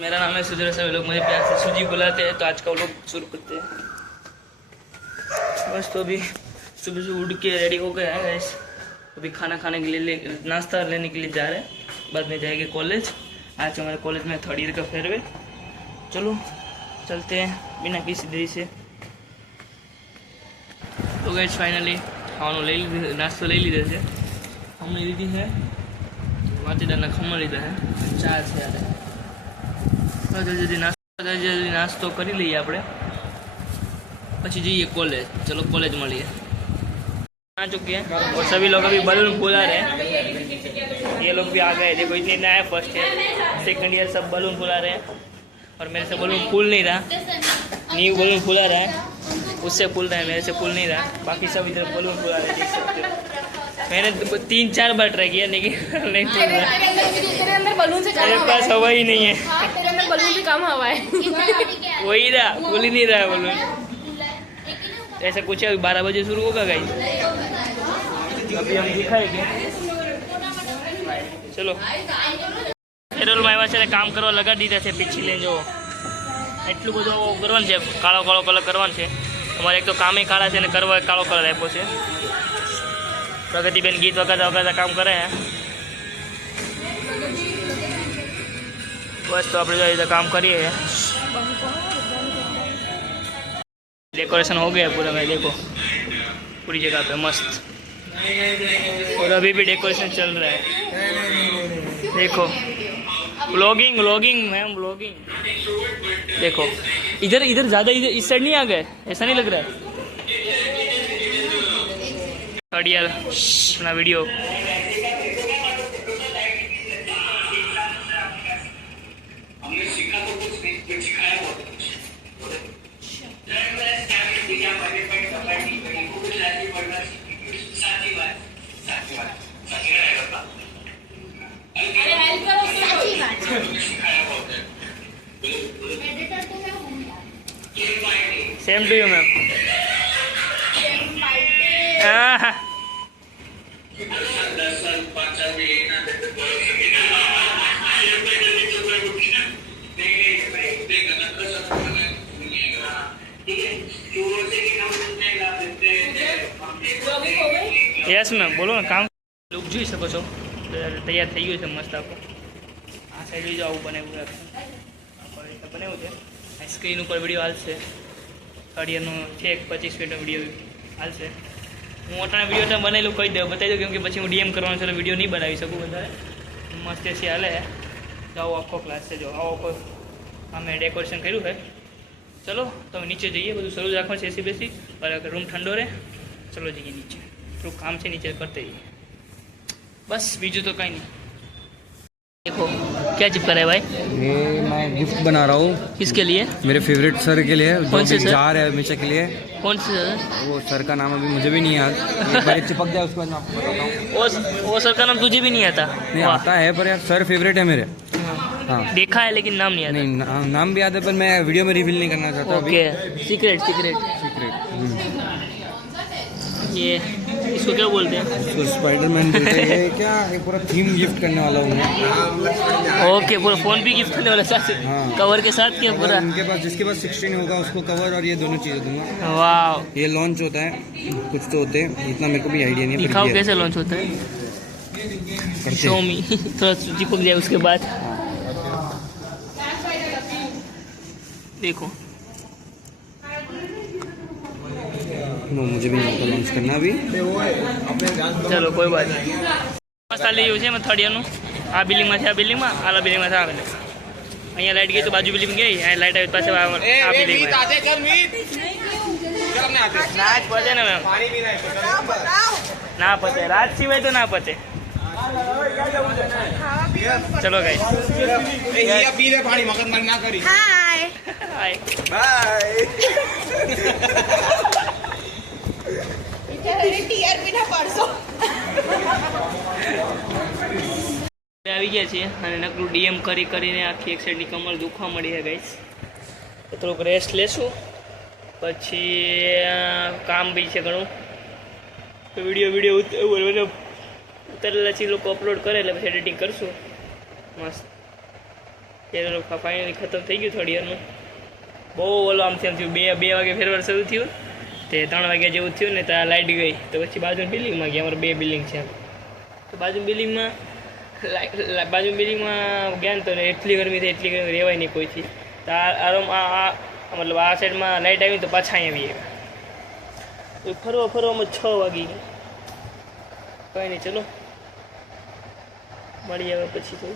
मेरा नाम है सुधीर, सभी लोग मुझे प्यार से सूजी बुलाते हैं। तो आज का व्लॉग शुरू करते हैं। बस तो अभी सुबह से उठ के रेडी हो गया है गाइस। अभी खाना खाने के लिए नाश्ता लेने के लिए जा रहे हैं, बाद में जाएंगे कॉलेज। आज हमारे कॉलेज में 3rd ईयर का फेयरवेल। चलो चलते हैं बिना किसी देरी से। तो गाइस फाइनली खाना ले ली, नाश्ता ले लीधे છે। हमने લીધી है વાટીદારના ખમણ લીધા है, ચા છે યાર। જલ્દી નાસ્તો કરી લઈએ આપણે, પછી જઈએ कॉलेज। चलो कॉलेज મળીએ। आ चुके हैं और सभी लोग अभी बलून फुला रहे हैं। ये लोग भी आ गए, देखो इतने नया फर्स्ट ईयर सेकंड ईयर सब बलून फुला रहे हैं। और मेरे से बलून फूल नहीं रहा, न्यू बलून फुला रहा है, उससे फूल रहा है, मेरे से फूल नहीं रहा। बाकी सब इधर बलून फुला रहे हैं, देख सकते हो। मैंने 3-4 बार ट्राई किया लेकिन नहीं फूल रहा। तेरे अंदर बलून से मेरे पास हवा ही नहीं है। तेरे अंदर बलून से कम हवा है। वही रहा, फूल ही नहीं रहा बलून। ऐसा कुछ है। 12 बजे शुरू होगा गाइस, अभी हम दिखाएंगे। चलो फेरवेल में આવ્યા છે, કામ કરવા લગાડી દીધા છે। પીછી લઈને જો એટલું બધું કરવાનું છે, કાળો કાળો કલર કરવાનો છે। અમારે એક તો કામે કાળા છે અને કરવા કાળો કલર આપ્યો છે। પ્રગતિબેન ગીત વગાડતા વગાડતા કામ કરે છે। બસ તો આપણે જો રીતે કામ કરીએ। डेकोरेशन हो गया पूरा भाई, देखो पूरी जगह पे मस्त। और अभी भी डेकोरेशन चल रहा है, देखो। Vlogging vlogging ma'am vlogging. देखो इधर इधर ज़्यादा, इधर इस साइड नहीं आ गए, ऐसा नहीं लग रहा है। 3rd ईयर अपना video. Same to you ma'am. Yes ma'am बोलो ना। काम लुक જોઈ શકો છો, તૈયાર થઈ ગયું છે મસ્ત। આપણો આ સાઈડ જો આવું બનાવ્યું છે, બનાવ્યું છે। સ્ક્રીન ઉપર વિડીયો હાલશે। 3rd ઈયરનો છે, 25 મિનિટનો વિડીયો હાલશે। હું મોટાના વિડીયો તો બનાવેલું કહી દઉં, બતાવી દઉં, કેમ કે પછી હું ડીએમ કરવાનો છે, વિડીયો નહીં બનાવી શકું વધારે। મસ્ત એસી હાલે છે। આવો આખો ક્લાસ છે, જો આવો આખો અમે ડેકોરેશન કર્યું છે। ચલો તમે નીચે જઈએ, બધું શરૂ રાખવાનું છે એસી બેસી, और रूम ठंडो रहे। चलो जाइए नीचे, થોડું काम से नीचे करते ही बस, बीजू तो कहीं नहीं। देखो क्या चिपका रहा है भाई? ये मैं गिफ्ट बना रहा हूँ। किसके लिए? मेरे फेवरेट सर के लिए, कौन से सर? जा रहे हैं हमेशा के लिए। कौन से सर? वो सर का नाम अभी मुझे भी नहीं याद, एक बार चिपक जाए उसके बाद मैं आपको बताता हूँ। वो सर का नाम तुझे भी नहीं आता? नहीं आता है, पर यार सर फेवरेट है मेरे। हाँ देखा है लेकिन नाम नहीं आता। नहीं नाम भी याद है, पर मैं वीडियो में रिवील नहीं करना चाहता। Okay, secret secret secret. ये इसको क्या बोलते हैं? तो स्पाइडरमैन बोलते हैं। ये क्या, ये पूरा थीम गिफ्ट करने वाला हूँ मैं। ओके, पूरा फोन भी गिफ्ट करने वाला साथ, हाँ। कवर के साथ क्या पूरा? उनके पास, जिसके पास 16 होगा उसको कवर और ये दोनों चीज़ें दूंगा। वाह, ये लॉन्च होता है, कुछ तो होते हैं, इतना मेरे को भी आइडिया नहीं है। दिखाओ कैसे लॉन्च होता है, शो मी। थोड़ा चिपक जाए उसके बाद। देखो नो, मुझे भी नहीं लॉन्च करना अभी। चलो कोई बात नहीं। मस्त ली છે મેં 3rd ઈયરનું। આ બિલ્ડિંગમાં છે, આ બિલ્ડિંગમાં, આ બિલ્ડિંગમાં છે, આ બિલ્ડિંગ। અહીંયા લાઈટ ગઈ તો બાજુ બિલ્ડિંગ ગઈ, અહીંયા લાઈટ આવી પાસે આ બિલ્ડિંગમાં ના જ પતે ને મેમ, ના પતે, રાત સિવાય તો ના પતે। ચલો ગાઈસ, પાણી મગજમારી ના કરી। हाय હાય टीआरपी ना परसो આવી ગયા છીએ અને નકરું ડીએમ કરી કરીને આખી એક સાઈડની કમર દુખવા મળી છે ગાઈસ। તો થોડુંક રેસ્ટ લેશું, પછી કામ બી છે ઘણું। તો વિડીયો ઉતારેલા છે લોકો અપલોડ કરે એટલે પછી એડિટિંગ કરશું મસ્ત। ત્યારે ફાઇનલી ખતમ થઈ ગયું થર્ડ યરનું. બહુ ઓલો આમ તેમ થયું. 2 વાગે ફેરવાર શરૂ થયું, તે 3 વાગ્યા જેવું થયું ને ત્યાં લાઇટ ગઈ. તો પછી બાજુની બિલ્ડિંગમાં ગયા. અમારે 2 બિલ્ડિંગ છે એમ. તો બાજુ બિલ્ડિંગમાં ગયા ને તો એટલી ગરમી થઈ, એટલી ગરમી રહેવાય નહીં કોઈથી. તો આ મતલબ આ સાઈડમાં લાઇટ આવી તો પાછા અહીંયા આવી ગયા. ફરવામાં 6 વાગી ગયા. કંઈ નહીં, ચલો મળીએ હવે પછી તો.